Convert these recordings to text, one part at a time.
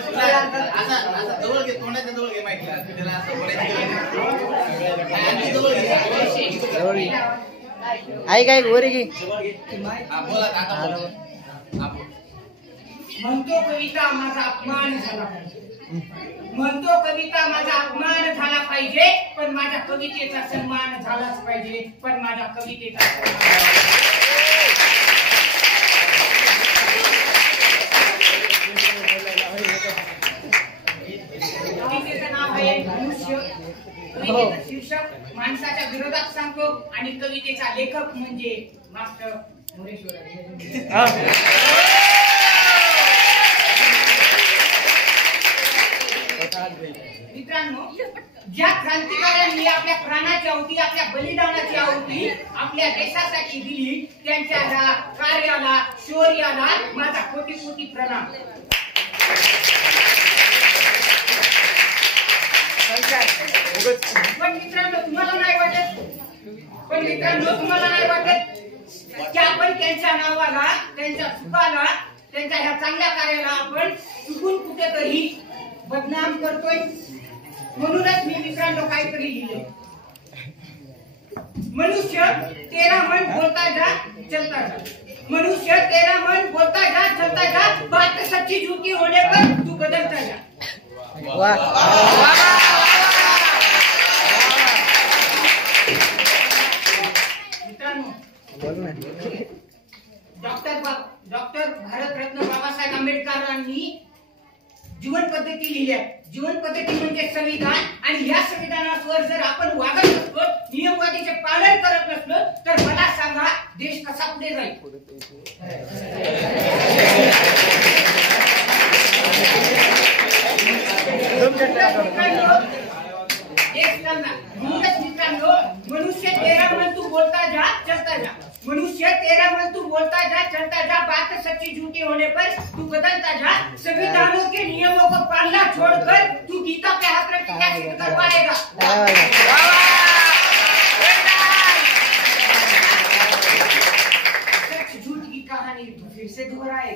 जवळ घे, तोंडाच्या जवळ घे माहिती त्याला असं आई काय गोरे की म्हणतो कविता माझा अपमान झाला पाहिजे, म्हणतो कविता माझा अपमान झाला पाहिजे, पण माझ्या कवितेचा सन्मान झालाच पाहिजे, पण माझ्या कवितेचा कवितेचं नाव आहे मनुष्य. कवितेचं शीर्षक माणसाच्या विरोधात सांगतो आणि कवितेचा लेखक म्हणजे मास्टर मोरेश्वर. मित्रांनो, ज्या क्रांतिकारकांनी आपल्या प्राणाची आहुती, आपल्या बलिदानाची आहुती आपल्या देशासाठी दिली, त्यांच्या ह्या कार्याला, शौर्याला माझा कोटी कोटी प्रणाम. पण मित्रांनो तुम्हाला नाही वाटत की आपण त्यांच्या नावाला, त्यांच्या चुकाला, त्यांच्या ह्या चांगल्या कार्याला आपण चुकून कुठेतरी बदनाम करतोय. म्हणूनच मी मित्रांनो काहीतरी लिहिले. मनुष्य तेरा मन बोलता जा चलता जा, मनुष्य तेरा मन बोलता जा चलता जा, बात सच्ची झूठी होने पर तू बदलता जा. मित्रांनो, डॉक्टर भारतरत्न बाबासाहेब आंबेडकरांनी जीवन पद्धती लिहिल्या. जीवन पद्धती म्हणजे संविधान, आणि या संविधानावर जर आपण वागत नसलो, नियमवादीचे पालन करत नसलो, तर मला सांगा देश कसा पुढे जाईल. मित्रांनो, मनुष्य तेरा मन तू बोलता जा चलता जा, मनुष्य तेरा मन तू बोलता जा चलता जा, बात सच्ची झूठी होने पर तू बदलता जा, संविधानों के नियमों को पालना छोड़कर तू गीता पे हाथ रख के क्या सिद्ध कर पाएगा. सच झूठ की कहानी तू फिर से दोहराए.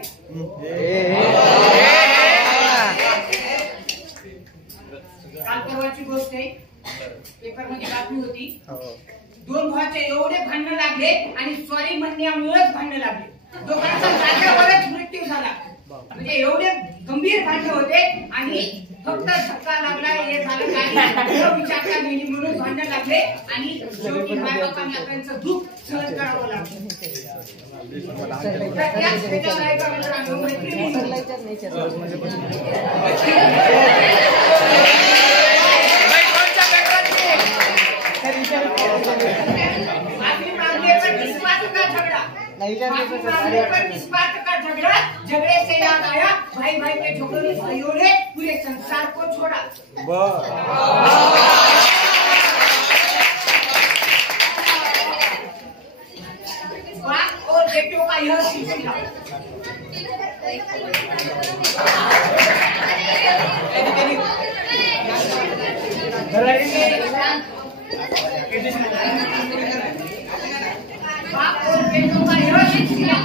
काल परवाची गोष्ट आहे, पेपर मध्ये बातमी होती. दोन भावाचे एवढे भांडण लागले आणि सॉरी म्हणण्यामुळेच भांडण लागले. दोघांचा जागेवरच मृत्यू झाला. म्हणजे एवढे गंभीर भांडण होते आणि फक्त धक्का लागला, हे झालं काय विचारता गेली म्हणून भांडण लागले आणि शेवटी मायबापांना त्यांचं दुःख सहन करावं लागलं. झगड़े से याद आया, भाई भाई के झगड़े भाइयों ने पूरे संसार को छोड़ा. बाप और बेटों का यह सिलसिला बाप और बेटों का यह सिलसिला,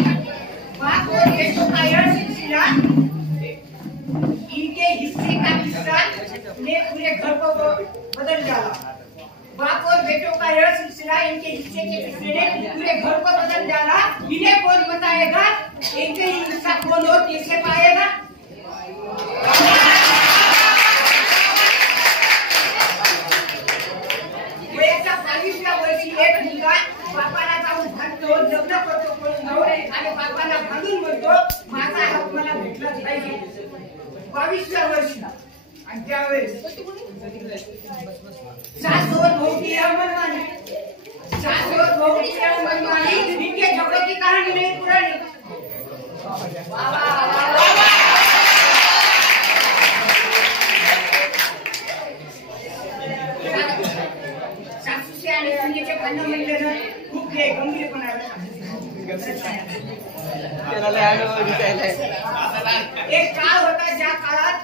बाप और बेटों का यह सिलसिला इनके हिस्से का किस्सा ने पूरे घर को बदल डाला. बाप और बेटों का यह सिलसिला इनके हिस्से के किस्से ने पूरे घर को बदल डाला. इन्हें कौन बताएगा, इनके हिस्सा कौन और कैसे पाएगा. वयाच्या 22व्या वर्षी एक मुलगा बापाला जाऊन भांडतो, लग्न करतो आणि बापाला भांडून म्हणतो माझा हक मला भेटलाच पाहिजे. 22व्या वर्षी. आणि त्यावेळेस सास और बहू की यह मनमानी, सास और बहू की यह मनमानी, इनके झगड़े की कहानी नहीं पुरानी. सासूचे आणि सुनेचे भांडण म्हणले ना खूप गंभीरपणा. एक काळ होता ज्या काळात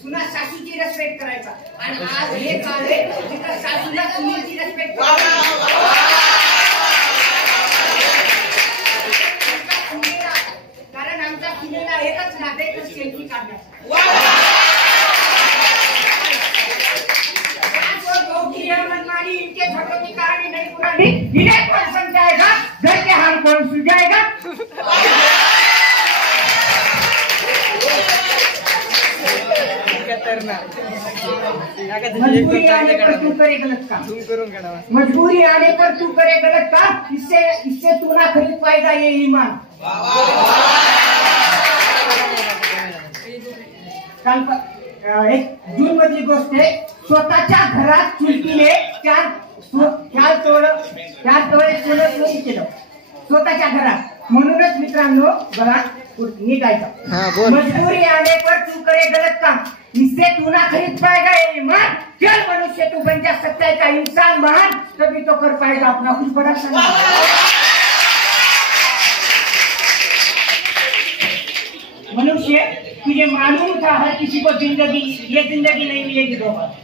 सुना सासूची रेस्पेक्ट करायचा, आणि आज हे काळ आहे जिथं सासूला सुनेची रेस्पेक्ट कारण आमचा मनमानी इनके झगड़ों की कहानी नहीं पुरानी, इन्हें कौन समझाएगा, घर के हाल कौन सुलझाएगा। मजबूरी आने पर तू करे गलत काम, मजबूरी आने पर तू करे गलत काम, इससे तू ना खरीद पाएगा ये ईमान। एक जून मधली गोष्ट आहे, स्वतःच्या घरात चुलतीने चार तोळे सोनं चोरी केलं स्वतःच्या घरात. म्हणूनच मित्रांनो बघा नीट ऐका, मजबूरी आने पर तू करे गलत काम, इससे तू ना खरीद पाएगा ये ईमान. चल मनुष्य तू बन जा सच्चाई का इंसान महान, तभी तो कर पाएगा अपना कुछ बड़ा सन्मान. मनुष्य तुझे मालूम था हर किसी को ये जिंदगी नहीं मिलेगी दोबारा.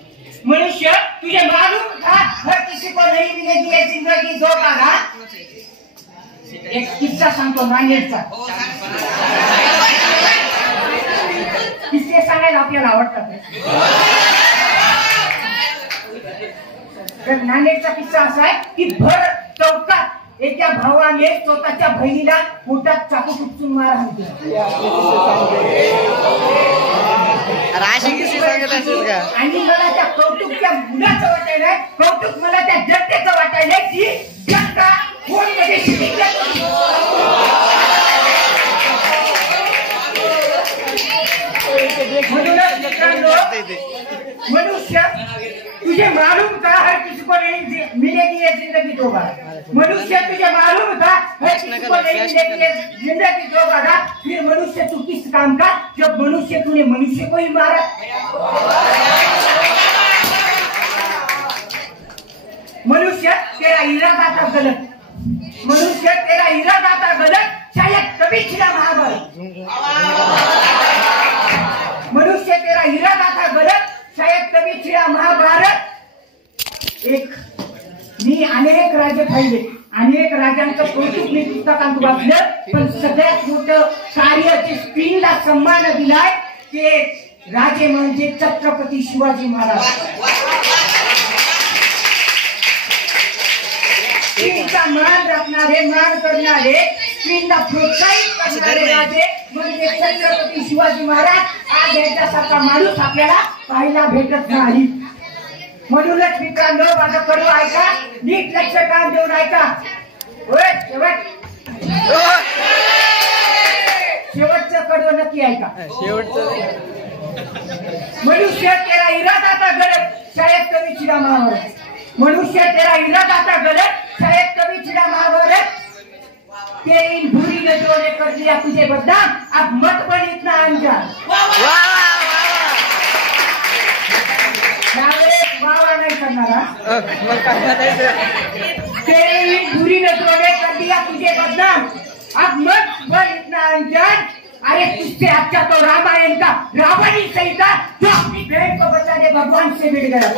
मनुष्य तुझे मालूम था हर किसी को नहीं मिलेगी ये जिंदगी दोबारा. एक किस्सा सांगतो नांदेडचा. किस्से सांगायला आपल्याला आवडतात. तर नांदेडचा किस्सा असा आहे की भर चौकात एका भावाने स्वतःच्या बहिणीला पोटात चाकू टुचून मारहाण केली. आणि मला त्या कौतुकच्या मुलाचं वाटायला, कौतुक मला त्या जनतेचं वाटायला की जनता फोनमध्ये मनुष्य तुझे मालूम था हर किसी को नहीं मिलेगी ये जिंदगी दोबारा. मनुष्य तुझे मालूम था हर किसी को नहीं मिलेगी ये जिंदगी दोबारा. फिर मनुष्य तू किस काम का जब मनुष्य तूने मनुष्य को ही मारा. मनुष्य तेरा इरादा था गलत, मनुष्य तेरा इरादा था गलत, शायद कभी छिड़ा महाभारत. मनुष्य तेरा इरादा था गलत, शायद कभी छिड़ा महाभारत. मी अनेक राजे पाहिले, अनेक राजांचं कौतुक मी पुस्तकात वाचलं, पण सगळ्यात मोठं कार्य जे स्त्रीला सन्मान दिलाय ते राजे म्हणजे छत्रपती शिवाजी महाराज. स्त्रीचा मान राखणारे, मान करणारे, स्त्रीला प्रोत्साहित करणारे राजे म्हणजे छत्रपती शिवाजी महाराज. आज याच्यासारखा माणूस आपल्याला पाहायला भेटत नाही. म्हणूनच मित्रांनो माझं कडवं ऐका, नीट लक्ष काम देऊन ऐका. शेवटचं कडवं नक्की ऐका. मनुष्य तेरा इरादा था गलत, शायद कभी छिड़ा महाभारत. मनुष्य तेरा इरादा था गलत, शायद कभी छिड़ा महाभारत. तेरी इन बुरी नजरों ने कर दिया तुझे बदनाम, अब मत बन इतना अनजान. वाह नहीं करना. तेरी इन बुरी नजरों ने कर दिया तुझे बदनाम, अब मत बन इतना अनजान. अरे तुझसे अच्छा तो रामायण का रावण ही सही था जो अपनी बहन को बचाने भगवान से मिल गया.